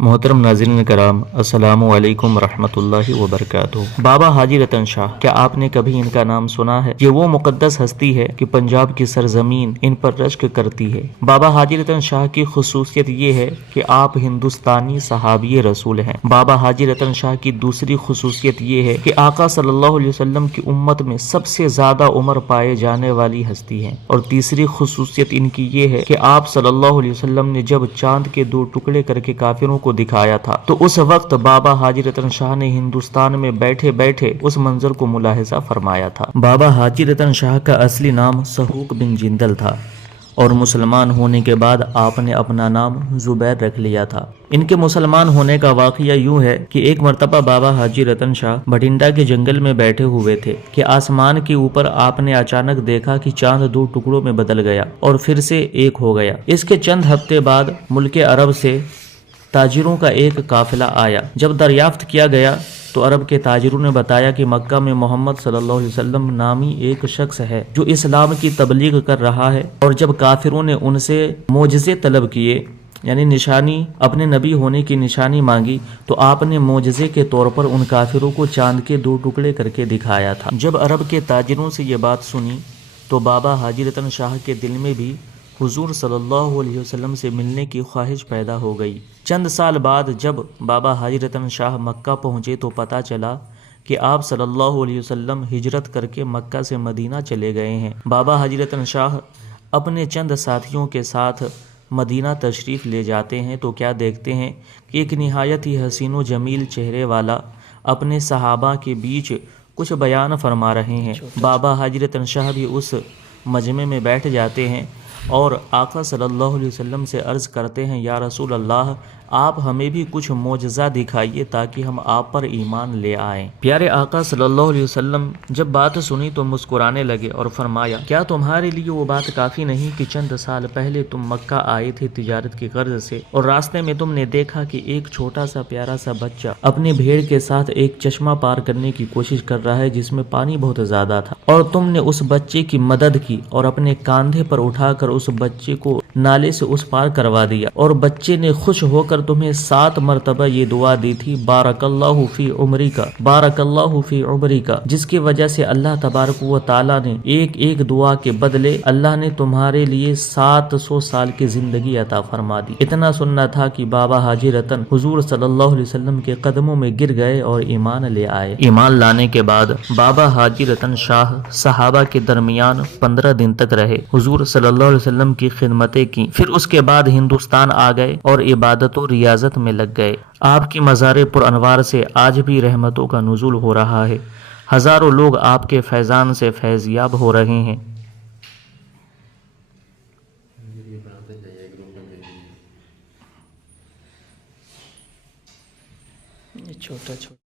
محترم ناظرین کرام، السلام علیکم ورحمۃ اللہ وبرکاتہ۔ بابا حاجی رتن شاہ، کیا آپ نے کبھی ان کا نام سنا ہے؟ یہ وہ مقدس ہستی ہے کہ پنجاب کی سرزمین ان پر رشک کرتی ہے۔ بابا حاجی رتن شاہ کی خصوصیت یہ ہے کہ آپ ہندوستانی صحابی رسول ہیں۔ بابا حاجی رتن شاہ کی دوسری خصوصیت یہ ہے کہ آقا صلی اللہ علیہ وسلم کی امت میں سب سے زیادہ عمر پائے جانے والی ہستی ہیں۔ اور تیسری خصوصیت ان کی یہ ہے کہ آپ صلی اللہ علیہ وسلم نے جب چاند کے دو ٹکڑے کر کے کافروں کو دکھایا تھا تو اس وقت بابا حاجی رتن شاہ نے ہندوستان میں بیٹھے بیٹھے اس منظر کو ملاحظہ فرمایا تھا۔ بابا حاجی رتن شاہ کا اصلی نام سحوق بن جندل تھا اور مسلمان ہونے کے بعد آپ نے اپنا نام زبیر رکھ لیا تھا۔ ان کے مسلمان ہونے کا واقعہ یوں ہے کہ ایک مرتبہ بابا حاجی رتن شاہ بھٹنڈا کے جنگل میں بیٹھے ہوئے تھے کہ آسمان کے اوپر آپ نے اچانک دیکھا کہ چاند دو ٹکڑوں میں بدل گیا اور پھر سے ایک ہو گیا۔ اس کے چند ہفتے بعد ملک عرب سے تاجروں کا ایک قافلہ آیا۔ جب دریافت کیا گیا تو عرب کے تاجروں نے بتایا کہ مکہ میں محمد صلی اللہ علیہ وسلم نامی ایک شخص ہے جو اسلام کی تبلیغ کر رہا ہے، اور جب کافروں نے ان سے معجزے طلب کیے، یعنی نشانی، اپنے نبی ہونے کی نشانی مانگی، تو آپ نے معجزے کے طور پر ان کافروں کو چاند کے دو ٹکڑے کر کے دکھایا تھا۔ جب عرب کے تاجروں سے یہ بات سنی تو بابا حاجی رتن شاہ کے دل میں بھی حضور صلی اللہ علیہ وسلم سے ملنے کی خواہش پیدا ہو گئی۔ چند سال بعد جب بابا حاجی رتن شاہ مکہ پہنچے تو پتہ چلا کہ آپ صلی اللہ علیہ وسلم ہجرت کر کے مکہ سے مدینہ چلے گئے ہیں۔ بابا حاجی رتن شاہ اپنے چند ساتھیوں کے ساتھ مدینہ تشریف لے جاتے ہیں تو کیا دیکھتے ہیں کہ ایک نہایت ہی حسین و جمیل چہرے والا اپنے صحابہ کے بیچ کچھ بیان فرما رہے ہیں۔ بابا حاجی رتن شاہ بھی اس مجمع میں بیٹھ جاتے ہیں اور آقا صلی اللہ علیہ وسلم سے عرض کرتے ہیں، یا رسول اللہ، آپ ہمیں بھی کچھ معجزہ دکھائیے تاکہ ہم آپ پر ایمان لے آئیں۔ پیارے آقا صلی اللہ علیہ وسلم جب بات سنی تو مسکرانے لگے اور فرمایا، کیا تمہارے لیے وہ بات کافی نہیں کہ چند سال پہلے تم مکہ آئے تھے تجارت کی غرض سے، اور راستے میں تم نے دیکھا کہ ایک چھوٹا سا پیارا سا بچہ اپنے بھیڑ کے ساتھ ایک چشمہ پار کرنے کی کوشش کر رہا ہے جس میں پانی بہت زیادہ تھا، اور تم نے اس بچے کی مدد کی اور اپنے کاندھے پر اٹھا کر اس بچے کو نالے سے اس پار کروا دیا، اور بچے نے خوش ہو کر تمہیں 7 مرتبہ یہ دعا دی تھی، بارک اللہ فی عمرک، بارک اللہ فی عمرک، جس کی وجہ سے اللہ تبارک و تعالی نے ایک ایک دعا کے بدلے اللہ نے تمہارے لیے 700 سال کی زندگی عطا فرما دی۔ اتنا سننا تھا کہ بابا حاجی رتن حضور صلی اللہ علیہ وسلم کے قدموں میں گر گئے اور ایمان لے آئے۔ ایمان لانے کے بعد بابا حاجی رتن شاہ صحابہ کے درمیان 15 دن تک رہے، حضور صلی اللہ علیہ وسلم کی خدمتیں کی، پھر اس کے بعد ہندوستان آ گئے اور عبادت و ریاضت میں لگ گئے۔ آپ کی مزار پر انوار سے آج بھی رحمتوں کا نزول ہو رہا ہے، ہزاروں لوگ آپ کے فیضان سے فیض یاب ہو رہے ہیں۔ چھوٹا چھوٹا